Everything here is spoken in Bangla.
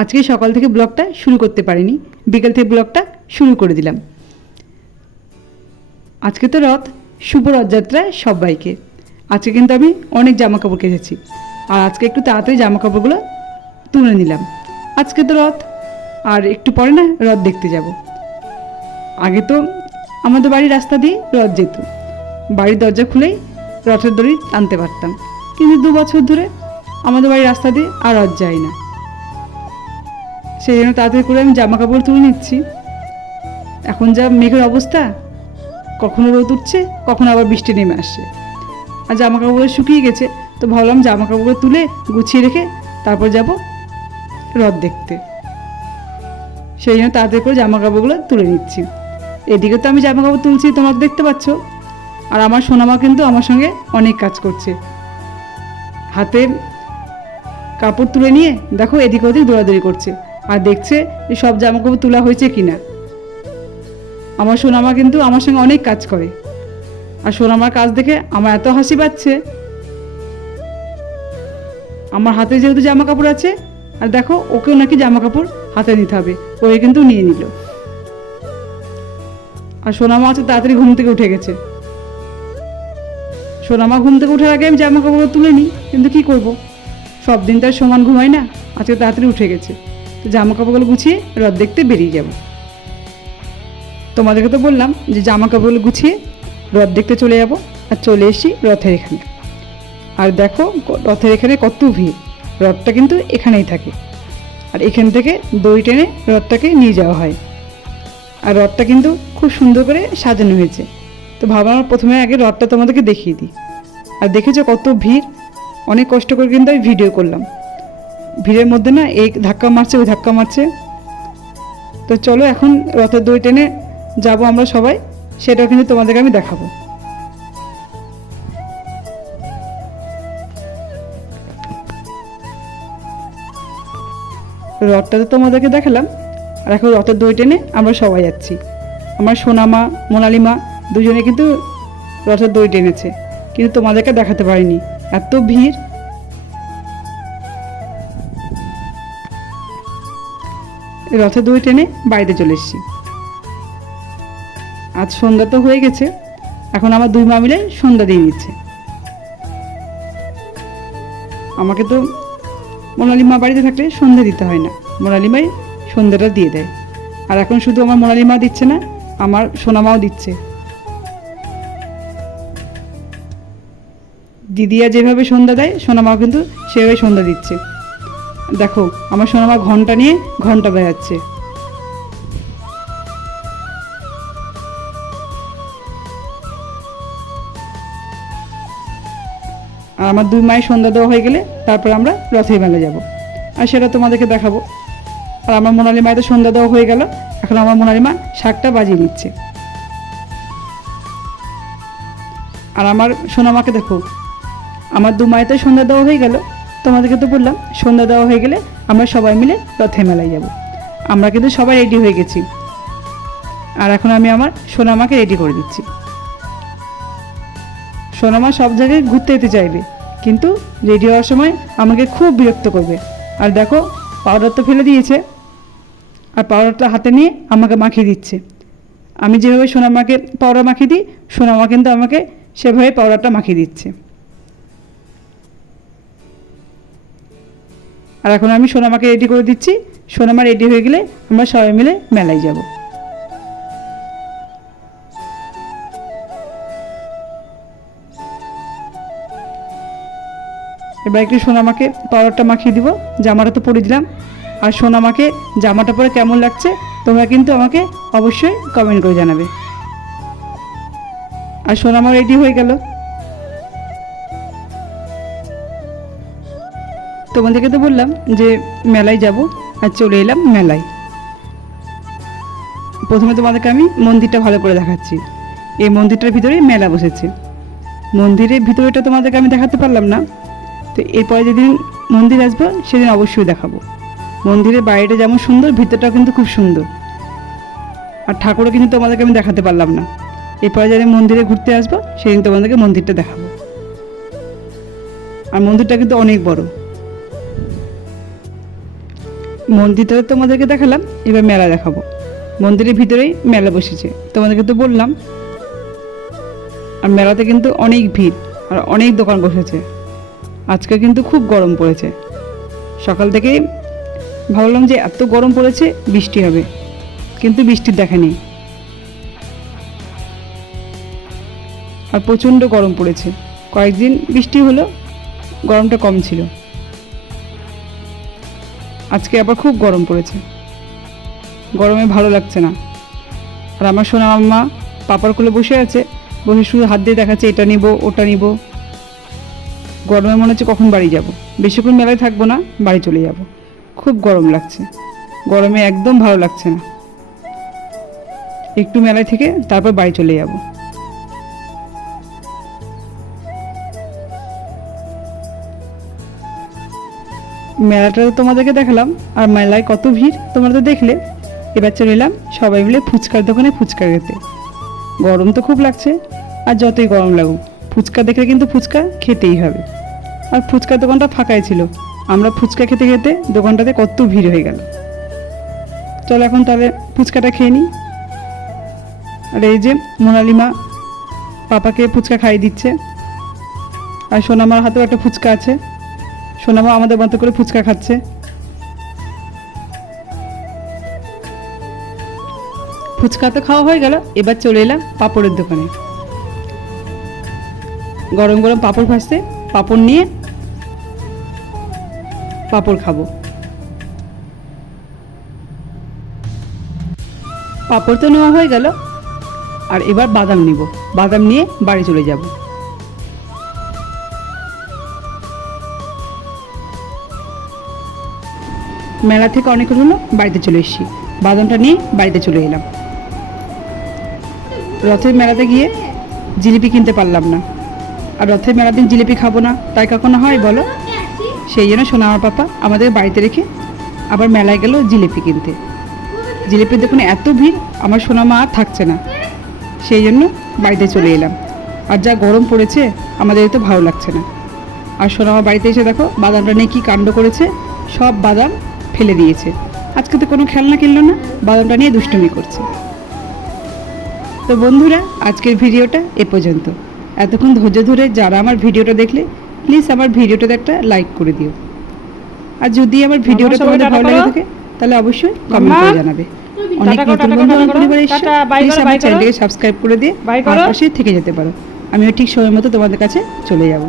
আজকে সকাল থেকে ব্লগটা শুরু করতে পারিনি, বিকেল থেকে ব্লগটা শুরু করে দিলাম। আজকে তো রথ, শুভ রথযাত্রায় সবাইকে। আজকে কিন্তু আমি অনেক জামা কাপড় কেচেছি, আর আজকে একটু তাড়াতাড়ি জামা কাপড়গুলো তুলে নিলাম। আজকে তো রথ, আর একটু পরে না রথ দেখতে যাব। আগে তো আমাদের বাড়ির রাস্তা দিয়ে রথ যেত, বাড়ির দরজা খুলেই রথের দড়ি টানতে পারতাম, কিন্তু 2 বছর ধরে আমাদের বাড়ির রাস্তা দিয়ে আর রথ যায় না। সেই জন্য তাড়াতাড়ি করে আমি জামা কাপড় তুলে নিচ্ছি। এখন যা মেঘের অবস্থা, কখনো রোদ উঠছে, কখনো আবার বৃষ্টি নেমে আসছে, আর জামা কাপড়গুলো শুকিয়ে গেছে। তো ভাবলাম জামা কাপড়গুলো তুলে গুছিয়ে রেখে তারপর যাব রথ দেখতে। সেই জন্য তাড়াতাড়ি করে জামা কাপড়গুলো তুলে নিচ্ছি। এদিকে তো আমি জামা কাপড় তুলছি, তোমরা দেখতে পাচ্ছ, আর আমার সোনামা কিন্তু আমার সঙ্গে অনেক কাজ করছে। হাতে কাপড় তুলে নিয়ে দেখো এদিক ওদিক দৌড়াদৌড়ি করছে, আর দেখছে যে সব জামা কাপড় তোলা হয়েছে কিনা। আমার সোনামা কিন্তু আমার সঙ্গে অনেক কাজ করে, আর সোনামার কাজ দেখে আমার এত হাসি পাচ্ছে। আমার হাতে যেহেতু জামা কাপড় আছে, আর দেখো ওকেও নাকি জামা কাপড় হাতে নিতে হবে, ওই কিন্তু নিয়ে নিল। আর সোনামা আছে তাড়াতাড়ি ঘুম থেকে উঠে গেছে। সোনামা ঘুম থেকে ওঠার আগে আমি জামা কাপড় তুলে নিই, কিন্তু কি করব, সব দিন তার সমান ঘুমাই না। আজকে তাড়াতাড়ি উঠে গেছে, তো জামা কাপড়গুলো গুছিয়ে রথ দেখতে বেরিয়ে যাব। তোমাদেরকে তো বললাম যে জামা কাপড়গুলো গুছিয়ে রথ দেখতে চলে যাব, আর চলে এসেছি রথের এখানে। আর দেখো রথের এখানে কত ভিড়। রথটা কিন্তু এখানেই থাকে, আর এখান থেকে দড়ি টেনে রথটাকে নিয়ে যাওয়া হয়। আর রথটা কিন্তু খুব সুন্দর করে সাজানো হয়েছে। তো ভাবলাম প্রথমে আগে রথটা তোমাদেরকে দেখিয়ে দিই। আর দেখেছো কত ভিড়, অনেক কষ্ট করে কিন্তু আমি ভিডিও করলাম। ভিড়ের মধ্যে না এই ধাক্কা মারছে, ওই ধাক্কা মারছে। তো চলো এখন রথের দড়ি টেনে যাবো আমরা সবাই, সেটাও কিন্তু তোমাদেরকে আমি দেখাবো। রথটা তো তোমাদেরকে দেখালাম, আর এখন রথের দড়ি টেনে আমরা সবাই যাচ্ছি। আমার সোনামা, মোনালিমা দুজনে কিন্তু রথের দড়ি টেনেছে, কিন্তু তোমাদেরকে দেখাতে পারিনি, এত ভিড়। রথের দড়ি টেনে বাড়িতে চলে এসেছি। আজ সন্ধ্যা তো হয়ে গেছে, এখন আমার 2 মা মিলে সন্ধ্যা দিয়ে নিচ্ছে। আমাকে তো মোনালিমা বাড়িতে থাকলে সন্ধ্যা দিতে হয় না, মোনালিমাই সন্ধ্যাটা দিয়ে দেয়। আর এখন শুধু আমার মোনালিমা দিচ্ছে না, আমার সোনামাও দিচ্ছে। দিদিয়া যেভাবে সন্ধ্যা দেয়, সোনামাও কিন্তু সেভাবে সন্ধ্যা দিচ্ছে। দেখো আমার সোনামা ঘন্টা নিয়ে ঘন্টা বাজাচ্ছে। আর আমার 2 মায়ের সন্ধ্যা দেওয়া হয়ে গেলে তারপর আমরা রথের মেলা যাব, আর সেটা তোমাদেরকে দেখাবো। আর আমার মোনালিমায় তো সন্ধ্যা দেওয়া হয়ে গেল, এখন আমার মোনালিমা শাকটা বাজিয়ে নিচ্ছে। আর আমার সোনামাকে দেখো, আমার 2 মায়ের তো সন্ধ্যা দেওয়া হয়ে গেল। তোমাদেরকে তো বললাম সন্ধ্যা দেওয়া হয়ে গেলে আমরা সবাই মিলে রথের মেলায় যাব। আমরা কিন্তু সবাই রেডি হয়ে গেছি, আর এখন আমি আমার সোনামাকে রেডি করে দিচ্ছি। সোনামা সব জায়গায় ঘুরতে যেতে চাইবে, কিন্তু রেডি হওয়ার সময় আমাকে খুব বিরক্ত করবে। আর দেখো পাউডার তো ফেলে দিয়েছে, আর পাউডারটা হাতে নিয়ে আমাকে মাখিয়ে দিচ্ছে। আমি যেভাবে সোনামাকে পাউডার মাখিয়ে দিই, সোনামা কিন্তু আমাকে সেভাবে পাউডারটা মাখিয়ে দিচ্ছে। আর এখন আমি সোনামাকে রেডি করে দিচ্ছি। সোনামা রেডি হয়ে গেলে আমরা সবাই মিলে মেলায় যাব। এবার একটু সোনামাকে পাউডারটা মাখিয়ে দিব, জামাটা তো পরে দিলাম। আর সোনামাকে জামাটা পরে কেমন লাগছে তোমরা কিন্তু আমাকে অবশ্যই কমেন্ট করে জানাবে। আর সোনামা রেডি হয়ে গেল। তোমাদেরকে তো বললাম যে মেলায় যাব, আর চলে এলাম মেলায়। প্রথমে তোমাদেরকে আমি মন্দিরটা ভালো করে দেখাচ্ছি। এই মন্দিরটার ভিতরেই মেলা বসেছে। মন্দিরের ভিতরেটা তোমাদেরকে আমি দেখাতে পারলাম না, তো এরপরে যেদিন মন্দির আসবো সেদিন অবশ্যই দেখাবো। মন্দিরের বাইরেটা যেমন সুন্দর, ভিতরটাও কিন্তু খুব সুন্দর। আর ঠাকুরও কিন্তু তোমাদেরকে আমি দেখাতে পারলাম না। এরপরে যেদিন মন্দিরে ঘুরতে আসবো সেদিন তোমাদেরকে মন্দিরটা দেখাবো। আর মন্দিরটা কিন্তু অনেক বড়। মন্দিরটা তোমাদেরকে দেখালাম, এবার মেলা দেখাবো। মন্দিরের ভিতরেই মেলা বসেছে, তোমাদেরকে তো বললাম। আর মেলাতে কিন্তু অনেক ভিড় আর অনেক দোকান বসেছে। আজকে কিন্তু খুব গরম পড়েছে। সকাল থেকেই ভাবলাম যে এত গরম পড়েছে বৃষ্টি হবে, কিন্তু বৃষ্টির দেখা নেই। আর প্রচণ্ড গরম পড়েছে। কয়েকদিন বৃষ্টি হলো, গরমটা কম ছিল। আজকে আবার খুব গরম পড়েছে, গরমে ভালো লাগছে না। আর আমার সোনা আম্মা পাপার কোলে বসে আছে, বসে শুধু হাত দিয়ে দেখাচ্ছে এটা নিব ওটা নিব। গরমে মনে হচ্ছে কখন বাড়ি যাব, বেশিক্ষণ মেলায় থাকবো না, বাড়ি চলে যাব। খুব গরম লাগছে, গরমে একদম ভালো লাগছে না। একটু মেলায় থেকে তারপর বাড়ি চলে যাব। মেলাটা তোমাদেরকে দেখালাম, আর মেলায় কত ভিড় তোমরা তো দেখলে। এবার চলে এলাম সবাই মিলে ফুচকার দোকানে ফুচকা খেতে। গরম তো খুব লাগছে, আর যতই গরম লাগুক ফুচকা দেখলে কিন্তু ফুচকা খেতেই হবে। আর ফুচকার দোকানটা ফাঁকাই ছিল, আমরা ফুচকা খেতে খেতে দোকানটাতে কত ভিড় হয়ে গেল। চলো এখন তাহলে ফুচকাটা খেয়ে নিই। আর এই যে মোনালিমা পাপাকে ফুচকা খাইয়ে দিচ্ছে, আর সোনামার হাতেও একটা ফুচকা আছে। সোনামা আমাদের মতো করে ফুচকা খাচ্ছে। ফুচকা তো খাওয়া হয়ে গেল, এবার চলে এলাম পাঁপড়ের দোকানে। গরম গরম পাঁপড় ভাজছে, পাঁপড় নিয়ে পাঁপড় খাবো। পাঁপড় তো নেওয়া হয়ে গেল, আর এবার বাদাম নিব। বাদাম নিয়ে বাড়ি চলে যাব। মেলা থেকে অনেক হলো, বাড়িতে চলে এসেছি। বাদামটা নিয়ে বাড়িতে চলে এলাম। রথের মেলাতে গিয়ে জিলিপি কিনতে পারলাম না। আর রথের মেলার দিন জিলিপি খাবো না, তাই কখনো হয় বলো? সেই জন্য সোনা আমার পাপা আমাদের বাড়িতে রেখে আবার মেলায় গেল জিলিপি কিনতে। জিলিপির দোকানে এত ভিড়, আমার সোনা মা আর থাকছে না, সেই জন্য বাড়িতে চলে এলাম। আর যা গরম পড়েছে আমাদের তো ভালো লাগছে না। আর সোনা মা বাড়িতে এসে দেখো বাদামটা নিয়ে কী কাণ্ড করেছে, সব বাদাম ফেলে দিয়েছে। আজকে তো কোনো খেলনা কিনলো না, বাদামটা নিয়ে দুষ্টুমি করছে। তো বন্ধুরা, আজকের ভিডিওটা এ পর্যন্ত। এতক্ষণ ধৈর্য ধরে যারা আমার ভিডিওটা দেখলে, প্লিজ আমার ভিডিওটাতে একটা লাইক করে দিও। আর যদি আমার ভিডিওটা তোমাদের ভালো লাগে থাকে তাহলে অবশ্যই কমেন্ট করে জানাবে। অনেক নতুন বন্ধু আমার পরিবারে এসে প্লিজ আমার চ্যানেলটাকে সাবস্ক্রাইব করে দিয়ে আমার পাশে থেকে যেতে পারো। আমিও ঠিক সময় মতো তোমাদের কাছে চলে যাব।